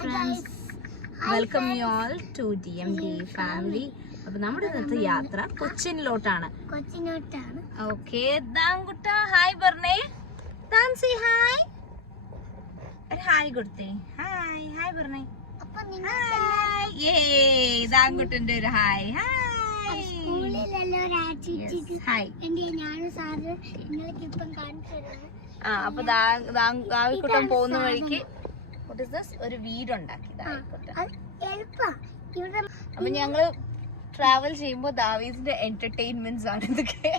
friends, welcome you all to DMD family. അപ്പോൾ നമ്മുടെ ഇന്നത്തെ യാത്ര കൊച്ചിനിലോട്ടാണ്. ഓക്കേ, ദാങ്കുട്ട ഹായ് പറഞ്ഞേ. Than say hi. ഒരു ഹായ് കൊടുത്തേ. ഹായ് ഹായ് പറഞ്ഞേ. അപ്പോൾ നിങ്ങൾ യേ ദാങ്കുട്ടന്റെ ഒരു ഹായ്. ഹായ്. സ്കൂളിലല്ലോ രാജിച്ചിട്ട് ഹായ്. ഞാനും സാറ് നിങ്ങൾക്ക് ഇപ്പം കാണിച്ചു തരാം. അപ്പോൾ ദാങ്കുട്ടൻ പോകുന്ന വഴിക്ക് ഒരു വീടുണ്ടാക്കി. അപ്പൊ ഞങ്ങള് ട്രാവൽ ചെയ്യുമ്പോൾ ദാവീദിന്റെ എന്റർടൈൻമെന്റ്സ് ആണ് ഇതൊക്കെ.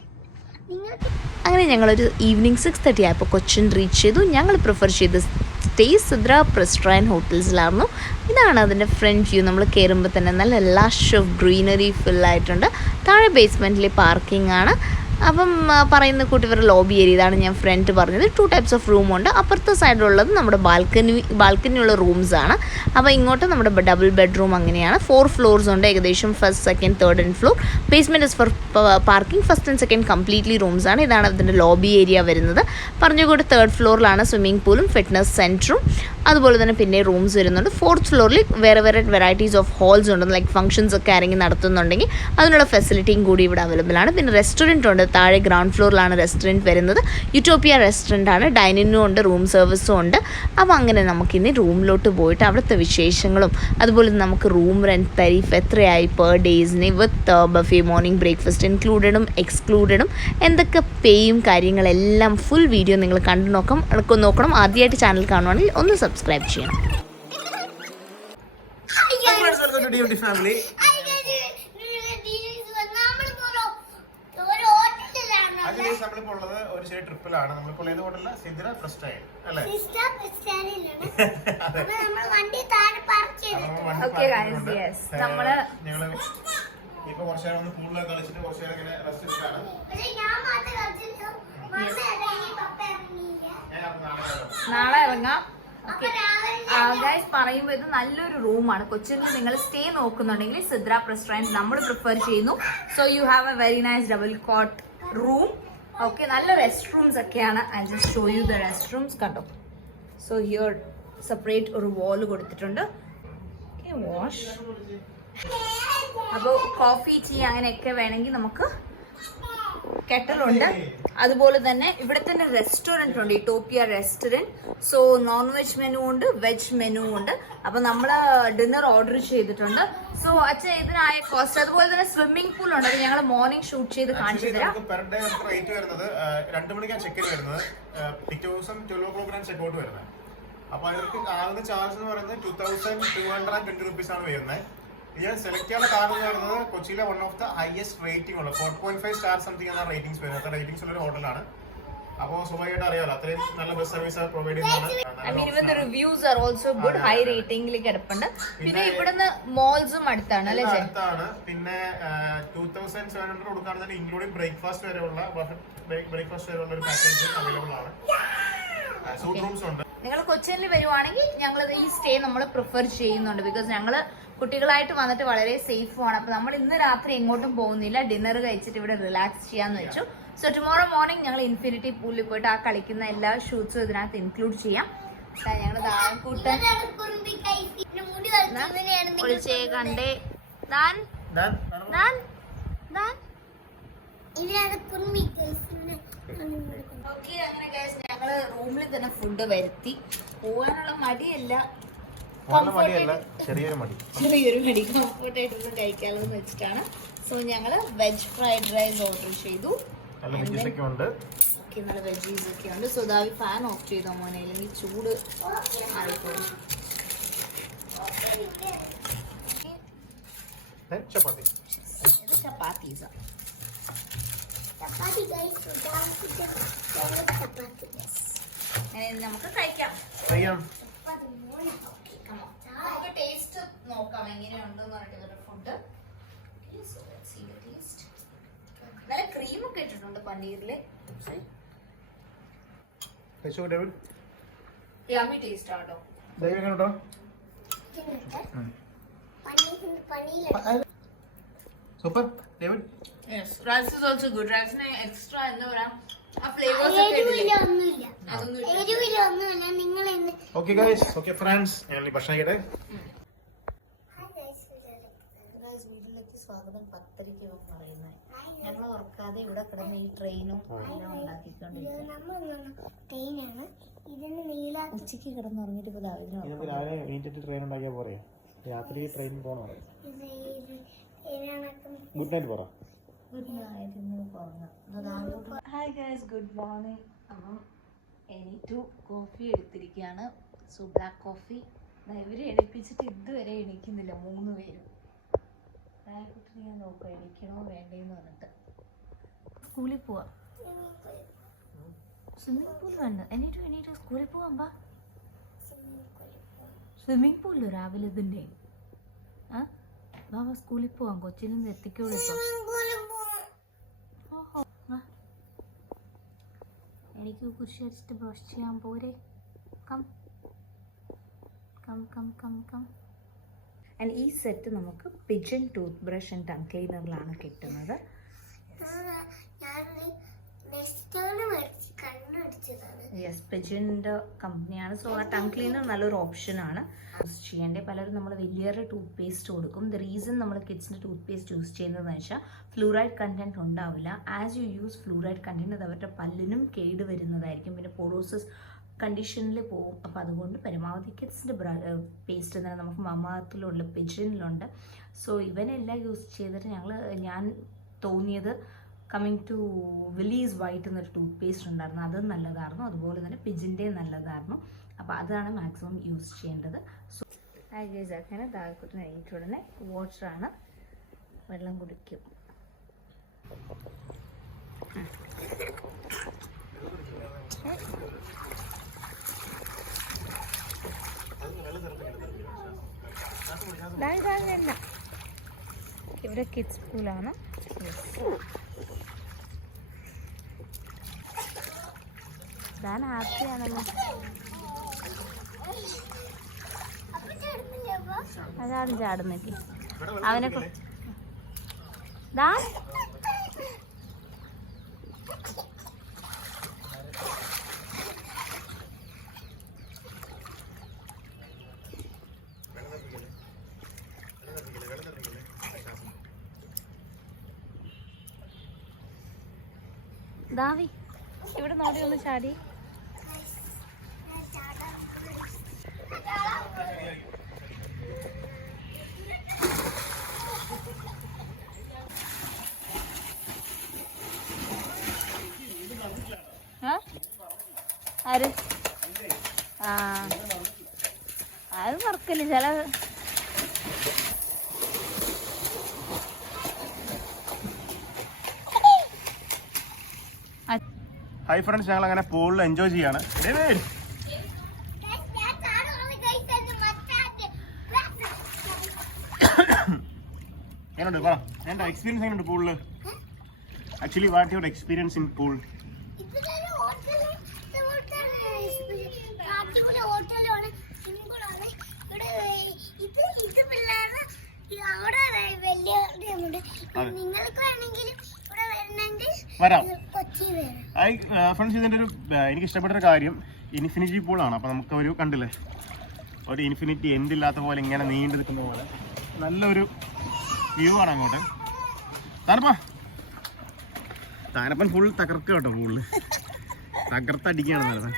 അങ്ങനെ ഞങ്ങളൊരു ഈവനിങ് 6:30 ആയപ്പോൾ കൊച്ചിൻ റീച്ച് ചെയ്തു. ഞങ്ങൾ പ്രിഫർ ചെയ്ത് സ്റ്റേ സിദ്ര റെസ്റ്റോറൻറ്റ് ഹോട്ടൽസിലായിരുന്നു. ഇതാണ് അതിൻ്റെ ഫ്രണ്ട് വ്യൂ. നമ്മൾ കയറുമ്പോൾ തന്നെ നല്ല ലഷ് ഓഫ് ഗ്രീനറി ഫുള്ളായിട്ടുണ്ട്. താഴെ ബേസ്മെൻറ്റിൽ പാർക്കിംഗ് ആണ്. അപ്പം പറയുന്ന കൂട്ടി ഇവരുടെ ലോബി ഏരിയ, ഇതാണ് ഞാൻ ഫ്രണ്ട് പറഞ്ഞത്. 2 ടൈപ്സ് ഓഫ് റൂമുണ്ട്. അപ്പുറത്തെ സൈഡിലുള്ളത് നമ്മുടെ ബാൽക്കണിയുള്ള റൂംസാണ്. അപ്പോൾ ഇങ്ങോട്ട് നമ്മുടെ ഡബിൾ ബെഡ്റൂം അങ്ങനെയാണ്. 4 ഫ്ലോർസ് ഉണ്ട്, ഏകദേശം first, second, third and floor. Basement is for parking. First and second completely റൂംസാണ്. ഇതാണ് ഇതിൻ്റെ ലോബി ഏരിയ വരുന്നത്. പറഞ്ഞുകൂടി 3rd ഫ്ലോറിലാണ് സ്വിമ്മിംഗ് പൂളും ഫിറ്റ്നസ് സെൻറ്ററും അതുപോലെ തന്നെ പിന്നെ റൂംസ് വരുന്നുണ്ട്. 4th ഫ്ലോറിൽ വേറെ വെറൈറ്റീസ് ഓഫ് ഹോൾസ് ഉണ്ട്. ലൈക്ക് ഫംഗ്ഷൻസ് ഒക്കെ ആരെങ്കിലും നടത്തുന്നുണ്ടെങ്കിൽ അതിനുള്ള ഫെസിലിറ്റിയും കൂടി ഇവിടെ അവൈലബിൾ ആണ്. പിന്നെ റെസ്റ്റോറൻറ്റ് ഉണ്ട്. താഴെ ഗ്രൗണ്ട് ഫ്ലോറിലാണ് റെസ്റ്റോറൻറ്റ് വരുന്നത്. യൂട്ടോപ്പിയ റെസ്റ്റോറൻ്റ് ആണ്. ഡൈനിങ്ങും ഉണ്ട്, റൂം സർവീസും ഉണ്ട്. അപ്പോൾ അങ്ങനെ നമുക്കിനി റൂമിലോട്ട് പോയിട്ട് അവിടുത്തെ വിശേഷങ്ങളും അതുപോലെ നമുക്ക് റൂം റെൻറ്റ് താരിഫ് എത്രയായി പെർ ഡേയ്സിന് വിത്ത് ബഫേ മോർണിംഗ് ബ്രേക്ക്ഫാസ്റ്റ് ഇൻക്ലൂഡഡും എക്സ്ക്ലൂഡഡും എന്തൊക്കെ പേയും കാര്യങ്ങളെല്ലാം ഫുൾ വീഡിയോ നിങ്ങൾ കണ്ടു നോക്കണം. ആദ്യമായിട്ട് ചാനൽ കാണുവാണെങ്കിൽ ഒന്ന് സബ്സ്ക്രൈബ് ചെയ്യണം. നമ്മളിപ്പോ ഉള്ളത് ഒരു ചെറിയ ട്രിപ്പിലാണ്. നമ്മളിപ്പോൾ ഏത് ഹോട്ടലിലാണ്? സിദ്ര പ്രസ്റ്റൈൻ അല്ലേ? ഞങ്ങള് ഇപ്പൊ കുറച്ചു നേരം ഒന്ന് പൂളിലൊക്കെ കളിച്ചിട്ട് കുറച്ചു നേരം ഇങ്ങനെ റെസ്റ്റ് എടുക്കാണ്. നാളെ ഇറങ്ങാം. ഗൈസ് പറയുമ്പോൾ ഇത് നല്ലൊരു റൂമാണ്. കൊച്ചിയിൽ നിങ്ങൾ സ്റ്റേ നോക്കുന്നുണ്ടെങ്കിൽ സിദ്ര റെസ്റ്റോറൻറ്റ് നമ്മൾ പ്രിഫർ ചെയ്യുന്നു. So you have a very nice double cot room. Okay, നല്ല റെസ്റ്റ് റൂംസ് ഒക്കെയാണ്. I just show you the rest rooms. കണ്ടോ? സോ ഹിയർ സെപ്പറേറ്റ് ഒരു വാൾ കൊടുത്തിട്ടുണ്ട്. വാഷ്. അപ്പോൾ കോഫി ടീ അങ്ങനെയൊക്കെ വേണമെങ്കിൽ നമുക്ക് കെറ്റലുണ്ട്. അതുപോലെ തന്നെ ഇവിടെ തന്നെ റെസ്റ്റോറൻറ്റ് ഉണ്ട്, Utopia restaurant. So non veg menu ഉണ്ട്, വെജ് മെനു ഉണ്ട്. അപ്പൊ നമ്മൾ ഡിന്നർ ഓർഡർ ചെയ്തിട്ടുണ്ട്. സോ അച്ഛൻ ഇതിനായ കോസ്റ്റ്. അതുപോലെ തന്നെ സ്വിമ്മിംഗ് പൂൾ ഉണ്ട്. അത് ഞങ്ങൾ മോർണിംഗ് ഷൂട്ട് ചെയ്ത് കാണിച്ചു തരാം. പെർ ഡേ റേറ്റ് വരുന്നത് 2 മണിക്കാണ് ചെക്ക് ഇൻ വരുന്നത്. പിറ്റേ ദിവസം 12 o'clock ചെക്ക് ഔട്ട് വരുന്നത്. അപ്പൊ അതിലേക്ക് ആകുന്ന ചാർജ് എന്ന് പറയുന്നത് 2220 rupees ആണ് വരുന്നത്. ഞാൻ സെലക്ട് ചെയ്യാനുള്ള കാരണം എന്ന് പറയുന്നത് കൊച്ചിയിലെ one of the highest rating ഉള്ള 4.5 സ്റ്റാർ സംതിങ് എന്ന റേറ്റിംഗ്സ് വരുന്നത്. അത്ര റേറ്റിംഗ്സ് ഉള്ള ഒരു ഹോട്ടലാണ്. അപ്പോൾ സ്വാഭാവികമായിട്ട് അറിയാലോ അത്രയും നല്ല ബസ് സർവീസ് പ്രൊവൈഡ് ചെയ്യുന്നതാണ്. Reviews are also good, high റേറ്റിംഗിൽ കിടപ്പുണ്ട്. പിന്നെ ഇവിടുന്ന് മോൾസും അടുത്താണ് അല്ലേ? അടുത്താണ്. പിന്നെ 2700 കൊടുക്കുകയാണെന്നുണ്ടെങ്കിൽ ഇൻക്ലൂഡിംഗ് ബ്രേക്ക്ഫാസ്റ്റ് വരെയുള്ള ഒരു പാക്കേജ് അവൈലബിൾ ആണ്. സൂട്ട് റൂംസ് ഉണ്ട്. നിങ്ങൾ കൊച്ചിയിൽ വരുവാണെങ്കിൽ ഞങ്ങൾ ഈ സ്റ്റേ നമ്മൾ പ്രിഫർ ചെയ്യുന്നുണ്ട്. ബിക്കോസ് ഞങ്ങൾ കുട്ടികളായിട്ട് വന്നിട്ട് വളരെ സേഫുമാണ്. അപ്പോൾ നമ്മൾ ഇന്ന് രാത്രി എങ്ങോട്ടും പോകുന്നില്ല. ഡിന്നർ കഴിച്ചിട്ട് ഇവിടെ റിലാക്സ് ചെയ്യാന്ന് വെച്ചു. സോ ടുമോറോ മോർണിംഗ് ഞങ്ങൾ ഇൻഫിനിറ്റി പൂളിൽ പോയിട്ട് ആ കളിക്കുന്ന എല്ലാ ഷൂട്ട്സും ഇതിനകത്ത് ഇൻക്ലൂഡ് ചെയ്യാം. ഞങ്ങൾ ദാൻകൂട്ടൻ വിളിച്ചേ കണ്ടേ. Than than than okay. അങ്ങനെ ഞങ്ങള് റൂമിൽ തന്നെ ഫുഡ് വരുത്തി. പോകാനുള്ള മടിയല്ല, ചെറിയൊരു മടി കംഫർട്ട് ആയിട്ടൊന്നും കഴിക്കാമല്ലോ എന്ന് വെച്ചിട്ടാണ്. സോ ഞങ്ങള് വെജ് ഫ്രൈഡ് റൈസ് ഓർഡർ ചെയ്തു. നല്ല വെജീസ് ഒക്കെ ഉണ്ട്. സോ ദാവി ഫാൻ ഓഫ് ചെയ്തോ മോനെ, അല്ലെങ്കിൽ ചൂട് ആയിപ്പോയി. ചപ്പാത്തീസ നമുക്ക് കഴിക്കാം. നമുക്ക് ടേസ്റ്റ് നോക്കാം എങ്ങനെയുണ്ടെന്ന് പറഞ്ഞിട്ട് ഫുഡ്. നല്ല ക്രീം ഒക്കെ ഇട്ടിട്ടുണ്ട് പനീരില്. യമ്മി ടേസ്റ്റ് ആട്ടോ. Super David. Yes, rice is also good. Rice ne extra എന്താ പറയാ ഓക്കെ ഗൈസ്, ഓക്കെ ഫ്രണ്ട്സ്, ഞാൻ ഭക്ഷണം കഴിക്കട്ടെ. വീട്ടിലേക്ക് സ്വാഗതം. 10:30 പറയുന്നത് ഞങ്ങൾ ഓർക്കാതെ ഇവിടെ കിടന്ന് ഈ ട്രെയിനും എല്ലാം ഉണ്ടാക്കിക്കൊണ്ടിരിക്കുന്നു. ഉച്ചക്ക് കിടന്നുറങ്ങിട്ട് ഇപ്പൊ രാവിലെ എണീറ്റിട്ട് ട്രെയിൻ ഉണ്ടാക്കിയാൽ പോരെ? രാത്രി ട്രെയിൻ പോകണം. ഗുഡ് നൈറ്റ് പറ. Hi guys, good morning. അപ്പം എണീറ്റു കോഫി എടുത്തിരിക്കുകയാണ്. So black coffee. ഇവരെ എണീപ്പിച്ചിട്ട് ഇതുവരെ എണീക്കുന്നില്ല 3 പേരും. കുട്ടി ഞാൻ നോക്കാം എണീക്കണോ വേണ്ടേന്ന് പറഞ്ഞിട്ട്. സ്കൂളിൽ പോവാ. സ്വിമ്മിങ് പൂൾ വേണ്ട. എണീറ്റു സ്കൂളിൽ പോവാൻ പാ. സ്വിമ്മിങ് പൂളിലോ രാവിലെ ഇതിൻ്റെ? ബാബ സ്കൂളിൽ പോവാം. കൊച്ചിനും എത്തിക്കോളൂ ഇപ്പൊ. ഓഹോ, എനിക്ക് കുരിശ് വെച്ചിട്ട് ബ്രഷ് ചെയ്യാൻ പോരെ. Come come come come come. And ഈ സെറ്റ് നമുക്ക് Pigeon tooth brush and tongue ക്ലീനറിലാണ് കിട്ടുന്നത്. യെസ്, പിജൻ്റെ കമ്പനിയാണ്. സോ ആ ടങ് ക്ലീനർ നല്ലൊരു ഓപ്ഷനാണ് യൂസ് ചെയ്യേണ്ടത്. പലരും നമ്മൾ വലിയൊരു ടൂത്ത് പേസ്റ്റ് കൊടുക്കും. ദ റീസൺ നമ്മൾ കിഡ്സിൻ്റെ ടൂത്ത് പേസ്റ്റ് യൂസ് ചെയ്യുന്നതെന്ന് വെച്ചാൽ ഫ്ലൂറൈഡ് കണ്ടൻറ്റ് ഉണ്ടാവില്ല. As you use fluoride content അത് അവരുടെ പല്ലിനും കേട് വരുന്നതായിരിക്കും. പിന്നെ പോറോസിസ് കണ്ടീഷനിൽ പോകും. അപ്പോൾ അതുകൊണ്ട് പരമാവധി കിഡ്സിൻ്റെ പേസ്റ്റ് തന്നെ നമുക്ക് മമാത്തിലുണ്ട്, പിജനിലുണ്ട്. സോ ഇവനെല്ലാം യൂസ് ചെയ്തിട്ട് ഞാൻ തോന്നിയത് കമ്മിങ് ടു വില്ലീസ് വൈറ്റ് എന്നൊരു ടൂത്ത് പേസ്റ്റ് ഉണ്ടായിരുന്നു. അത് നല്ലതായിരുന്നു. അതുപോലെ തന്നെ പിജിൻ്റെ നല്ലതായിരുന്നു. അപ്പോൾ അതാണ് മാക്സിമം യൂസ് ചെയ്യേണ്ടത്. സോ ഗൈസ്, അങ്ങനെ താഴെക്കുട്ടിന് കഴിഞ്ഞിട്ട് ഉടനെ വാട്ടറാണ്, വെള്ളം കുടിക്കും. ഇവിടെ കിഡ്സ് പൂളാണ്. ഞാൻ ഹാപ്പിയാണല്ലോ. അതാണ് ചാടുന്നേക്ക് അവനെ ദാവി ഇവിടെ നോടി ഒന്ന് ചാടി. ആര് ആരും മറക്കില്ല ചില. ഹായ് ഫ്രണ്ട്സ്, ഞങ്ങൾ അങ്ങനെ പൂളിൽ എൻജോയ് ചെയ്യാണ്. എങ്ങനെയുണ്ട് പറ, എൻ്റെ എക്സ്പീരിയൻസ് എങ്ങനെയുണ്ട് പൂളിൽ? Actually what your experience in pool? വരാം. ഫ്രണ്ട്സ്, ഇതിൻ്റെ എനിക്ക് ഇഷ്ടപ്പെട്ടൊരു കാര്യം ഇൻഫിനിറ്റി പൂളാണ്. അപ്പോൾ നമുക്ക് ഒരു കണ്ടില്ലേ, ഒരു ഇൻഫിനിറ്റി എന്തില്ലാത്ത പോലെ ഇങ്ങനെ നീണ്ടു നിൽക്കുന്ന പോലെ നല്ലൊരു വ്യൂ ആണ് അങ്ങോട്ട്. താനപ്പൻ ഫുൾ തകർക്കുക കേട്ടോ. പൂളിൽ തകർത്തടിക്കുകയാണ്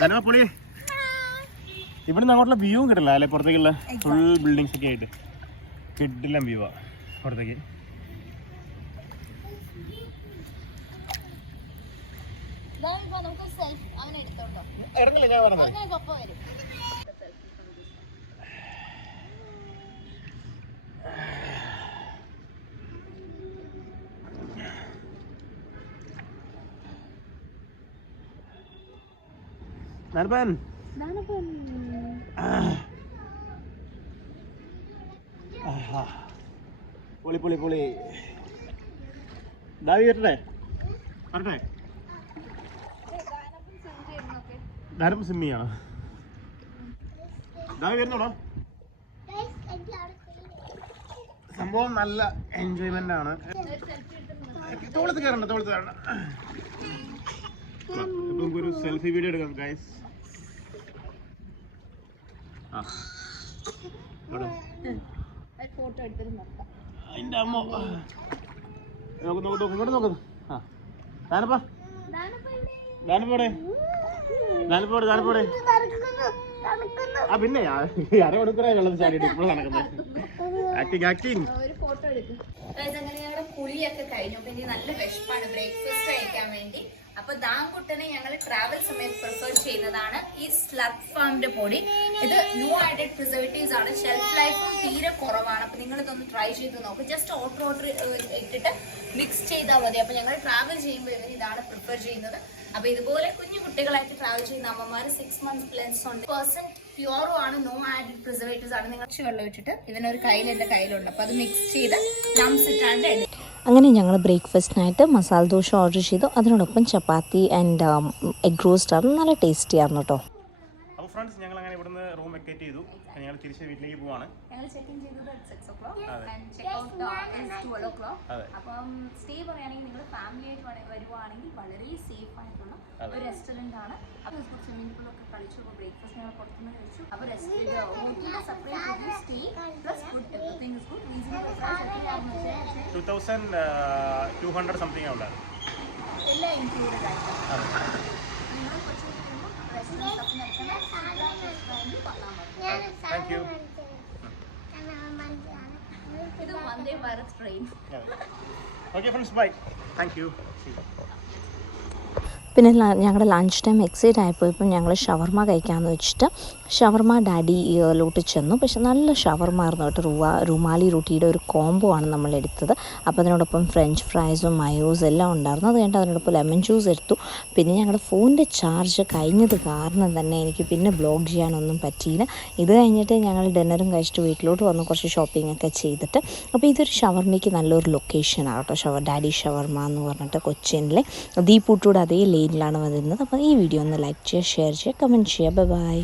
താനപ്പ പൊളി. ഇവിടുന്ന് അങ്ങോട്ടുള്ള വ്യൂവും കിട്ടില്ല അല്ലെ? പുറത്തേക്കുള്ള ഫുൾ ബിൽഡിങ്സ് ഒക്കെ ആയിട്ട് കിട്ടില്ല വ്യൂ ആ പുറത്തേക്ക്. ഇറങ്ങില്ല, ഞാൻ പറഞ്ഞത്. പൊളി പൊളി പൊളി. ദാവി വരട്ടെ വരട്ടെ. ധാരപ്പം സിമ്മിയാണോ? ദാവി വരുന്നോടോ? സംഭവം നല്ല എൻജോയ്മെന്റ് ആണ്. തോളത്ത് കയറണ്ട. നമുക്കൊരു സെൽഫി വീഡിയോ എടുക്കാം ഗൈസ്. ഫോട്ടോ എടുത്തിട്ട് നോക്കാം. അതിൻ്റെ അമ്മ നോക്ക് ഇങ്ങോട്ട് നോക്കുന്നു. ദാനപ്പോടെ പിന്നെ അരമണിക്കൂറായി വെള്ളത്തിൽ ചാടിയിട്ട് ഇപ്പോൾ നടക്കുന്നത്. ആക്ടിങ്. ഒരു ഫോട്ടോ എടുക്കും. അങ്ങനെ ഞങ്ങളുടെ കുളിയൊക്കെ കഴിഞ്ഞു. പിന്നെ നല്ല വിശപ്പാണ് ബ്രേക്ക്ഫാസ്റ്റ് കഴിക്കാൻ വേണ്ടി. അപ്പൊ ദാങ്കുട്ടനെ ഞങ്ങൾ ട്രാവൽ സമയത്ത് പ്രിഫർ ചെയ്യുന്നതാണ് ഈ സ്ലഗ് ഫാമിന്റെ പൊടി. ഇത് നോ ആഡഡ് പ്രിസർവേറ്റീവ്സ് ആണ്. ഷെൽഫ് ലൈഫും തീരെ കുറവാണ്. അപ്പൊ നിങ്ങൾ ഇതൊന്ന് ട്രൈ ചെയ്ത് നോക്കും. ജസ്റ്റ് ഓർഡർ ഇട്ടിട്ട് മിക്സ് ചെയ്താൽ മതി. അപ്പൊ ഞങ്ങൾ ട്രാവൽ ചെയ്യുമ്പോൾ ഇതാണ് പ്രിഫർ ചെയ്യുന്നത്. അപ്പൊ ഇതുപോലെ കുഞ്ഞു കുട്ടികളായിട്ട് ട്രാവൽ ചെയ്യുന്ന അമ്മമാര് 6 months പ്ലസ് ഉണ്ട്. പ്യൂറും ആണ്, നോ ആഡഡ് പ്രിസർവേറ്റീവ്സ് ആണ്. നിങ്ങൾ വെള്ളം ഇട്ടിട്ട് ഇതിനൊരു എന്റെ കയ്യിലുണ്ട്. അപ്പൊ അത് മിക്സ് ചെയ്ത് ലംസ് ഇട്ടാണ്ട്. അങ്ങനെ ഞങ്ങൾ ബ്രേക്ക്ഫാസ്റ്റിനായിട്ട് മസാല ദോശ ഓർഡർ ചെയ്തു. അതിനോടൊപ്പം ചപ്പാത്തി ആൻഡ് എഗ് റോസ്റ്റ് ആണ്. നല്ല ടേസ്റ്റി ആയിരുന്നു കേട്ടോ. അപ്പോൾ ഫ്രണ്ട്സ്, ഞങ്ങൾ അങ്ങനെ ഇവിടുന്ന് റൂം വെക്കേറ്റ് ചെയ്തു. ഞങ്ങൾ തിരിച്ച് വീട്ടിലേക്ക് പോവാണ്. ഞങ്ങൾ ചെക്ക് ഇൻ ചെയ്തത് 6 o'clock and check out 12 o'clock. അപ്പം സ്റ്റേ പറയുകയാണെങ്കിൽ നിങ്ങൾ ഫാമിലി ആയിട്ട് വരുവാണെങ്കിൽ വളരെ സേഫ് ആയിട്ടുള്ള ഒരു റെസ്റ്റോറൻറ്റ് ആണ്. അപ്പോൾ സ്വിമ്മിംഗ് പൂളൊക്കെ കളിച്ചു. ബ്രേക്ക്ഫാസ്റ്റ് ഞങ്ങൾ പുറത്തുനിന്ന് കഴിച്ചു. അപ്പോൾ ഹോട്ടലിൽ separate stay plus food everything is good. Reasonable price 2200 something ഉണ്ടായിരുന്നു. എല്ലാം ഇൻക്ലൂഡഡ് ആയിട്ട് നിങ്ങൾ കൊച്ചു റെസ്റ്റോറൻറ്റ് താങ്ക് യു. ഇത് Vande Bharat train. Okay friends, bye. Thank you. പിന്നെ ഞങ്ങളുടെ ലഞ്ച് ടൈം എക്സൈറ്റ് ആയിപ്പോയപ്പോൾ ഞങ്ങൾ ഷവർമ കഴിക്കാമെന്ന് വെച്ചിട്ട് ഷവർമ ഡാഡിയിലോട്ട് ചെന്നു. പക്ഷെ നല്ല ഷവർമ ആയിരുന്നു കേട്ടോ. റുമാലി റൊട്ടിയുടെ ഒരു കോംബോ ആണ് നമ്മൾ എടുത്തത്. അപ്പോൾ അതിനോടൊപ്പം ഫ്രഞ്ച് ഫ്രൈസും മയോസും എല്ലാം ഉണ്ടായിരുന്നു. അത് കഴിഞ്ഞിട്ട് അതിനോടൊപ്പം ലെമൺ ജ്യൂസ് എടുത്തു. പിന്നെ ഞങ്ങളുടെ ഫോണിൻ്റെ ചാർജ് കഴിഞ്ഞത് കാരണം തന്നെ എനിക്ക് പിന്നെ ബ്ലോഗ് ചെയ്യാനൊന്നും പറ്റിയില്ല. ഇത് കഴിഞ്ഞിട്ട് ഞങ്ങൾ ഡിന്നറും കഴിച്ചിട്ട് വീട്ടിലോട്ട് വന്ന് കുറച്ച് ഷോപ്പിംഗ് ഒക്കെ ചെയ്തിട്ട്. അപ്പോൾ ഇതൊരു ഷവർമയ്ക്ക് നല്ലൊരു ലൊക്കേഷനാണ് കേട്ടോ. ഡാഡി ഷവർമ എന്ന് പറഞ്ഞിട്ട് കൊച്ചിനിലെ ദീപൂട്ടൂടെ അതേ ലാണ് വരുന്നത്. അപ്പോൾ ഈ വീഡിയോ ഒന്ന് ലൈക്ക് ചെയ്യുക, ഷെയർ ചെയ്യുക, കമൻറ്റ് ചെയ്യുക. ബൈ.